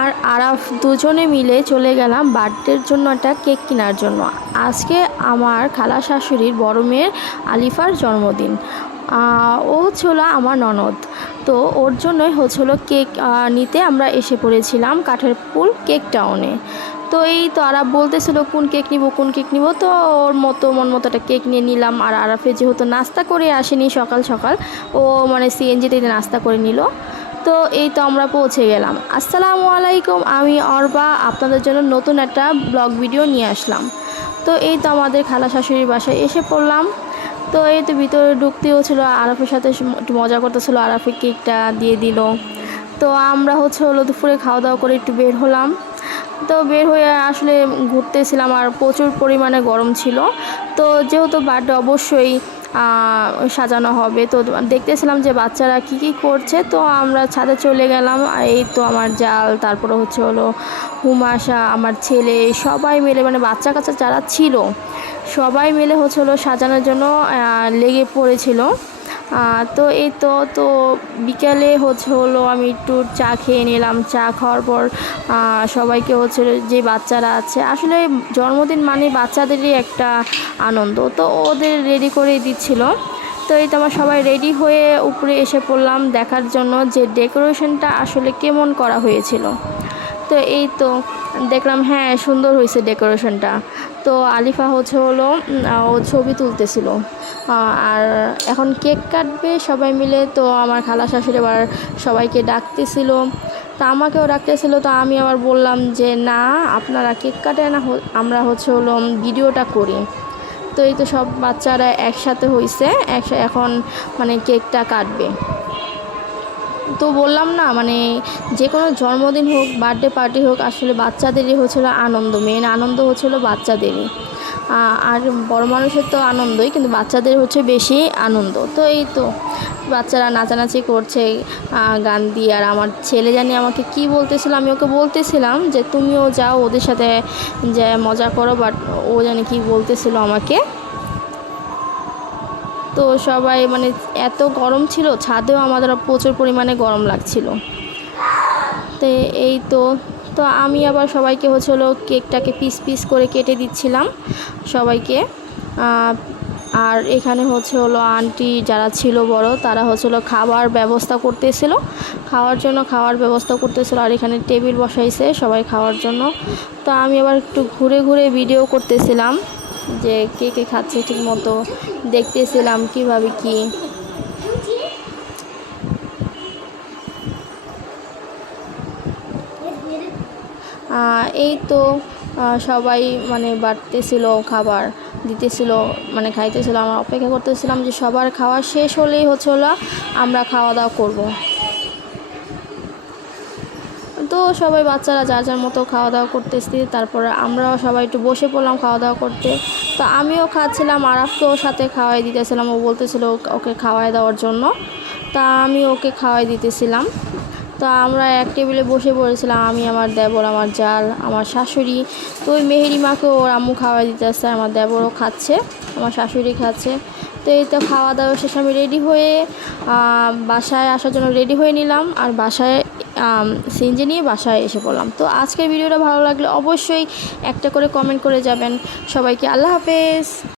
আর আরাফ দুজনে মিলে চলে গেলাম বার্থডের জন্য একটা কেক কেনার জন্য। আজকে আমার খালা শাশুড়ির বড় মেয়ের আলিফার জন্মদিন। ও হচ্ছিল আমার ননদ, তো ওর জন্যই হচ্ছিল কেক নিতে আমরা এসে পড়েছিলাম কাঠের পুল কেক টাউনে। তো এই তো আরাফ বলতেছিল কোন কেক নিব, তো ওর মন মতো একটা কেক নিয়ে নিলাম। আর আরাফে যেহেতু নাস্তা করে আসেনি সকাল সকাল, ও মানে সিএনজিতে নাস্তা করে নিল। তো এই তো আমরা পৌঁছে গেলাম। আসসালামু আলাইকুম, আমি অর্বা আপনাদের জন্য নতুন একটা ব্লগ ভিডিও নিয়ে আসলাম। তো এই তো আমাদের খালা শাশুড়ির বাসায় এসে পড়লাম। তো এই তো ভিতরে ঢুকতেও ছিল, আরাফের সাথে একটু মজা করতেছিল, আরাফে কেকটা দিয়ে দিল। তো আমরা হলো দুপুরে খাওয়া দাওয়া করে একটু বের হলাম। তো বের হয়ে আসলে ঘুরতেছিলাম, আর প্রচুর পরিমাণে গরম ছিল। তো যেহেতু বার্থডে অবশ্যই সাজানো হবে, তো দেখতেছিলাম যে বাচ্চারা কি করছে। তো আমরা ছাদে চলে গেলাম। এই তো আমার জাল, তারপরে হলো হুমাশা, আমার ছেলে, সবাই মিলে মানে বাচ্চা কাচ্চা যারা ছিল সবাই মিলে হলো সাজানোর জন্য লেগে পড়েছিল। তো এই তো বিকালে হলো আমি একটু চা খেয়ে নিলাম। চা খাওয়ার পর সবাইকে যে বাচ্চারা আছে, আসলে জন্মদিন মানে বাচ্চাদেরই একটা আনন্দ, তো ওদের রেডি করে দিচ্ছিল। তো এই তো আমার সবাই রেডি হয়ে উপরে এসে পড়লাম দেখার জন্য যে ডেকোরেশনটা আসলে কেমন করা হয়েছিল। তো এই তো দেখলাম, হ্যাঁ সুন্দর হয়েছে ডেকোরেশনটা। তো আলিফা হলো ও ছবি তুলতেছিল, আর এখন কেক কাটবে সবাই মিলে। তো আমার খালা শাশুড়ি আবার সবাইকে ডাকতেছিল, তা আমাকেও ডাকতেছিল। তো আমি আবার বললাম যে না, আপনারা কেক কাটে না, আমরা হলো ভিডিওটা করি। তো এই তো সব বাচ্চারা একসাথে হয়েছে, এখন মানে কেকটা কাটবে। তো বললাম না, মানে যে কোনো জন্মদিন হোক, বার্থডে পার্টি হোক, আসলে বাচ্চাদেরই হচ্ছিলো আনন্দ, মেন আনন্দ হচ্ছিলো বাচ্চাদেরই। আর বড় মানুষের তো আনন্দই, কিন্তু বাচ্চাদের হচ্ছে বেশি আনন্দ। তো এই তো বাচ্চারা নাচানাচি করছে গান দিয়ে। আর আমার ছেলে জানি আমাকে কি বলতেছিল, আমি ওকে বলতেছিলাম যে তুমিও যাও ওদের সাথে যে মজা করো, বাট ও জানি কি বলতেছিল আমাকে। তো সবাই মানে এত গরম ছিল, ছাদেও আমাদের প্রচুর পরিমাণে গরম লাগছিল। তো এই তো আমি আবার সবাইকে হলো কেকটাকে পিস করে কেটে দিচ্ছিলাম সবাইকে। আর এখানে হলো আন্টি যারা ছিল বড়, তারা হলো খাবার ব্যবস্থা করতেছিল, খাওয়ার ব্যবস্থা করতেছিল। আর এখানে টেবিল বসাইছে সবাই খাওয়ার জন্য। তো আমি আবার একটু ঘুরে ভিডিও করতেছিলাম যে কে খাচ্ছে ঠিক মতো, দেখতেছিলাম কীভাবে কি। এই তো সবাই মানে বাড়তেছিল, খাবার দিতেছিল, মানে খাইতেছিল। আমরা অপেক্ষা করতেছিলাম যে সবার খাওয়া শেষ হলেই হলো আমরা খাওয়া দাওয়া করব। তো সবাই বাচ্চারা যার মতো খাওয়া দাওয়া করতেছি, তারপরে আমরাও সবাই একটু বসে পড়লাম খাওয়া দাওয়া করতে। তো আমিও খাচ্ছিলাম, আরাফকেও সাথে খাওয়াই দিতেছিলাম, ও বলতেছিল ওকে খাওয়াই দেওয়ার জন্য। তা আমি ওকে খাওয়াই দিতেছিলাম। তো আমরা এক টেবিলে বসে পড়েছিলাম, আমি, আমার দেবর, আমার জাল, আমার শাশুড়ি। তো ওই মেহেরিমাকে ওর আম্মু খাওয়াই দিতেছে, আমার দেবরও খাচ্ছে, আমার শাশুড়ি খাচ্ছে। তো এই তো খাওয়া দাওয়া শেষে আমি রেডি হয়ে বাসায় আসার জন্য রেডি হয়ে নিলাম। আর বাসায় সিএনজি নিয়ে বাসায় এসে পড়লাম। তো আজকের ভিডিওটা ভালো লাগলে অবশ্যই একটা করে কমেন্ট করে যাবেন। সবাইকে আল্লাহ হাফেজ।